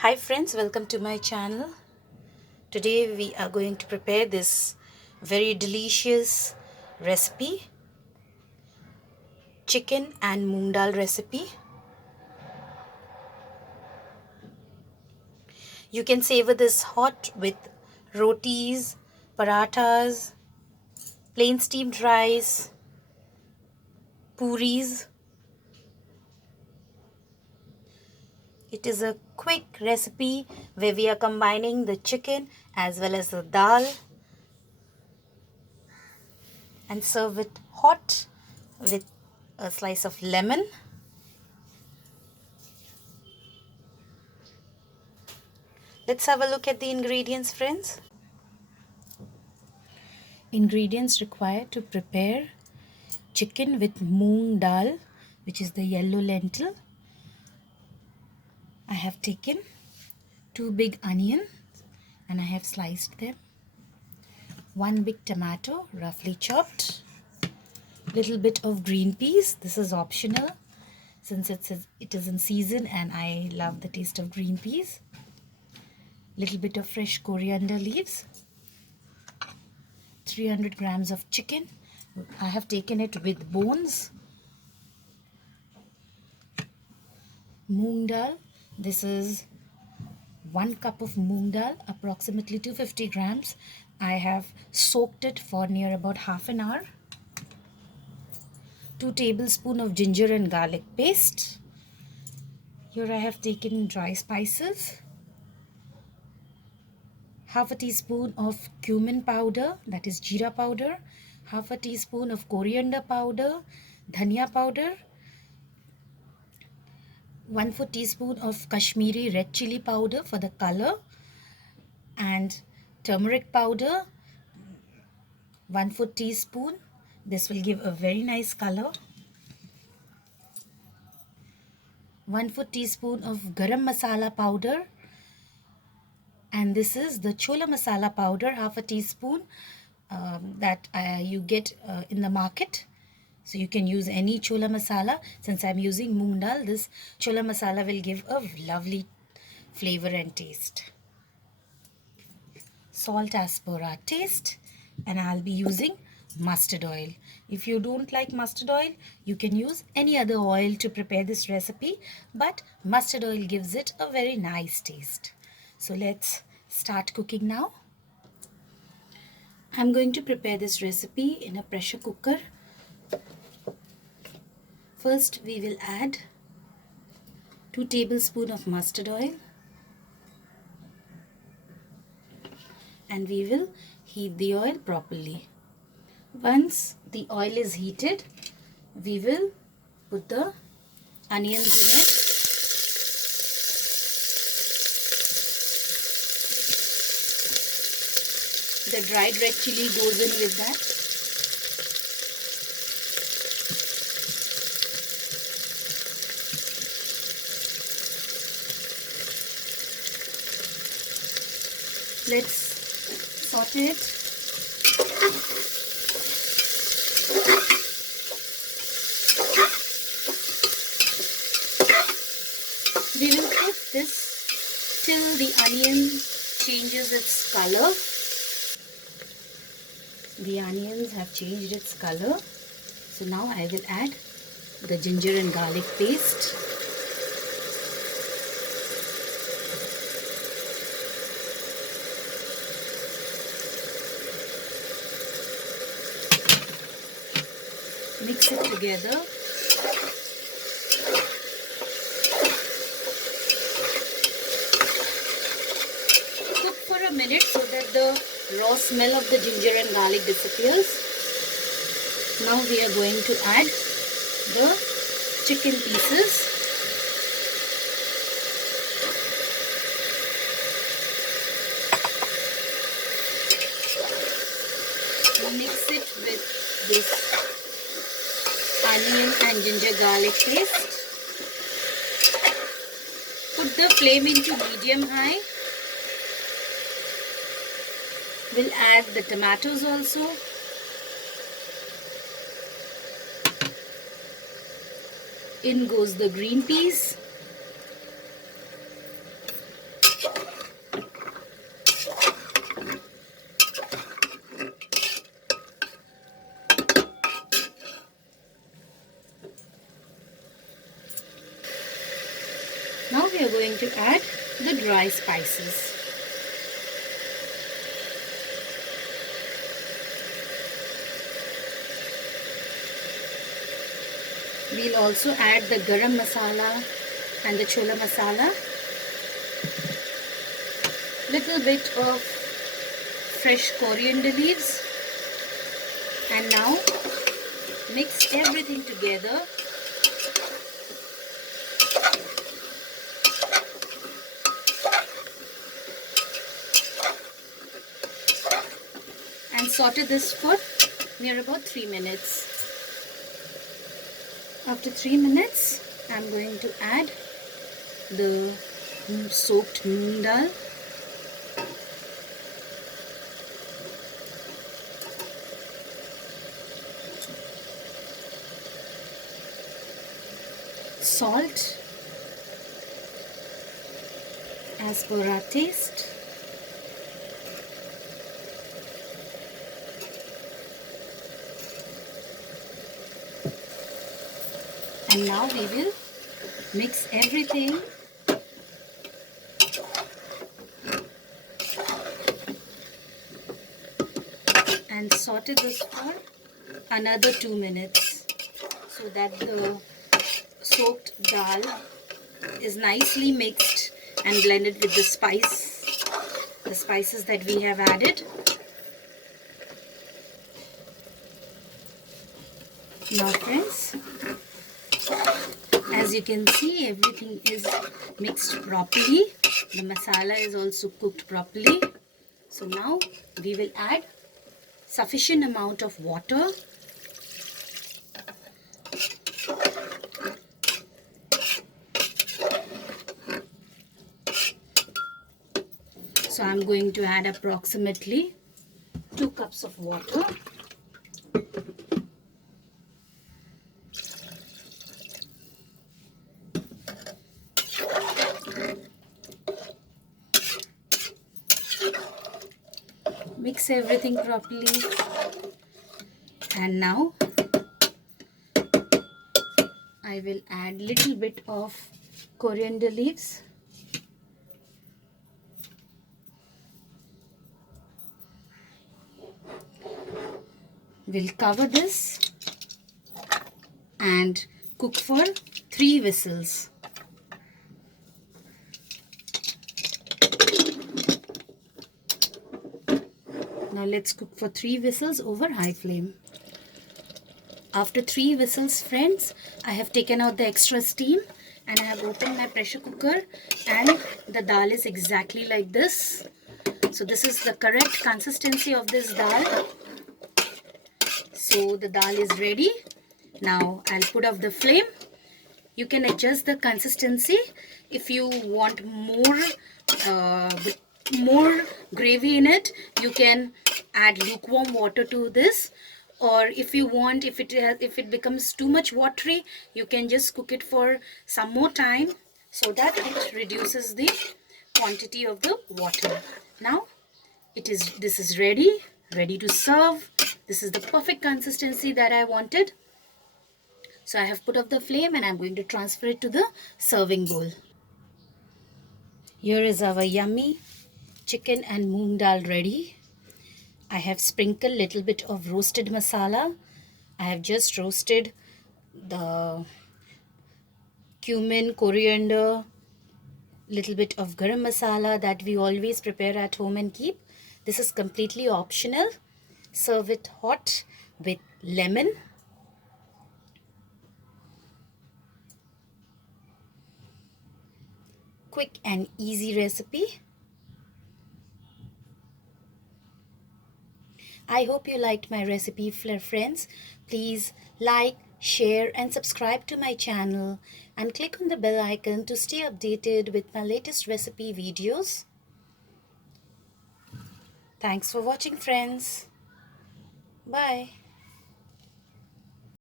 Hi friends, welcome to my channel. Today we are going to prepare this very delicious recipe, chicken and moong dal recipe. You can savor this hot with rotis, parathas, plain steamed rice, puris. It is a quick recipe where we are combining the chicken as well as the dal and serve it hot with a slice of lemon. Let's have a look at the ingredients, friends. Ingredients required to prepare chicken with moong dal, which is the yellow lentil. I have taken 2 big onions and I have sliced them. 1 big tomato, roughly chopped. Little bit of green peas. This is optional since it is in season and I love the taste of green peas. Little bit of fresh coriander leaves. 300 grams of chicken. I have taken it with bones. Moong dal. This is 1 cup of moong dal, approximately 250 grams. I have soaked it for near about half an hour. 2 tablespoons of ginger and garlic paste. Here I have taken dry spices. Half a teaspoon of cumin powder, that is jeera powder. Half a teaspoon of coriander powder, dhania powder. 1/4 teaspoon of Kashmiri red chili powder for the color, and turmeric powder, 1/4 teaspoon. This will give a very nice color. 1/4 teaspoon of garam masala powder, and this is the chola masala powder, half a teaspoon, that you get in the market. So you can use any chola masala. Since I'm using moong dal, this chola masala will give a lovely flavor and taste. Salt as per our taste, and I'll be using mustard oil. If you don't like mustard oil, you can use any other oil to prepare this recipe, but mustard oil gives it a very nice taste. So let's start cooking now. I'm going to prepare this recipe in a pressure cooker. First we will add 2 tablespoons of mustard oil, and we will heat the oil properly. Once the oil is heated, we will put the onions in it. The dried red chili goes in with that. Let's saute it. We will cook this till the onion changes its color. The onions have changed its color. So now I will add the ginger and garlic paste. Mix it together. Cook for a minute so that the raw smell of the ginger and garlic disappears. Now we are going to add the chicken pieces. Mix it with this onion and ginger garlic paste. Put the flame into medium high. We'll add the tomatoes also. In goes the green peas. Now we are going to add the dry spices. We'll also add the garam masala and the chola masala. Little bit of fresh coriander leaves. And now mix everything together. And saute this for near about 3 minutes. After 3 minutes, I'm going to add the soaked moong dal. Salt as per our taste. And now we will mix everything and saute this for another 2 minutes so that the soaked dal is nicely mixed and blended with the spices that we have added. Now friends, as you can see, everything is mixed properly. The masala is also cooked properly. So now we will add sufficient amount of water. So I'm going to add approximately 2 cups of water. Mix everything properly. And now I will add little bit of coriander leaves. We'll cover this and cook for 3 whistles. Now let's cook for 3 whistles over high flame. After 3 whistles, friends, I have taken out the extra steam and I have opened my pressure cooker, and the dal is exactly like this. So this is the correct consistency of this dal. So the dal is ready. Now I'll put off the flame. You can adjust the consistency if you want more gravy in it. You can add lukewarm water to this, or if you want, if it becomes too much watery, you can just cook it for some more time so that it reduces the quantity of the water. Now this is ready to serve. This is the perfect consistency that I wanted. So I have put off the flame and I'm going to transfer it to the serving bowl. Here is our yummy chicken and moong dal ready. I have sprinkled little bit of roasted masala. I have just roasted the cumin, coriander, little bit of garam masala that we always prepare at home and keep. This is completely optional. Serve it hot with lemon. Quick and easy recipe. I hope you liked my recipe, friends. Please like, share and subscribe to my channel and click on the bell icon to stay updated with my latest recipe videos. Thanks for watching, friends. Bye.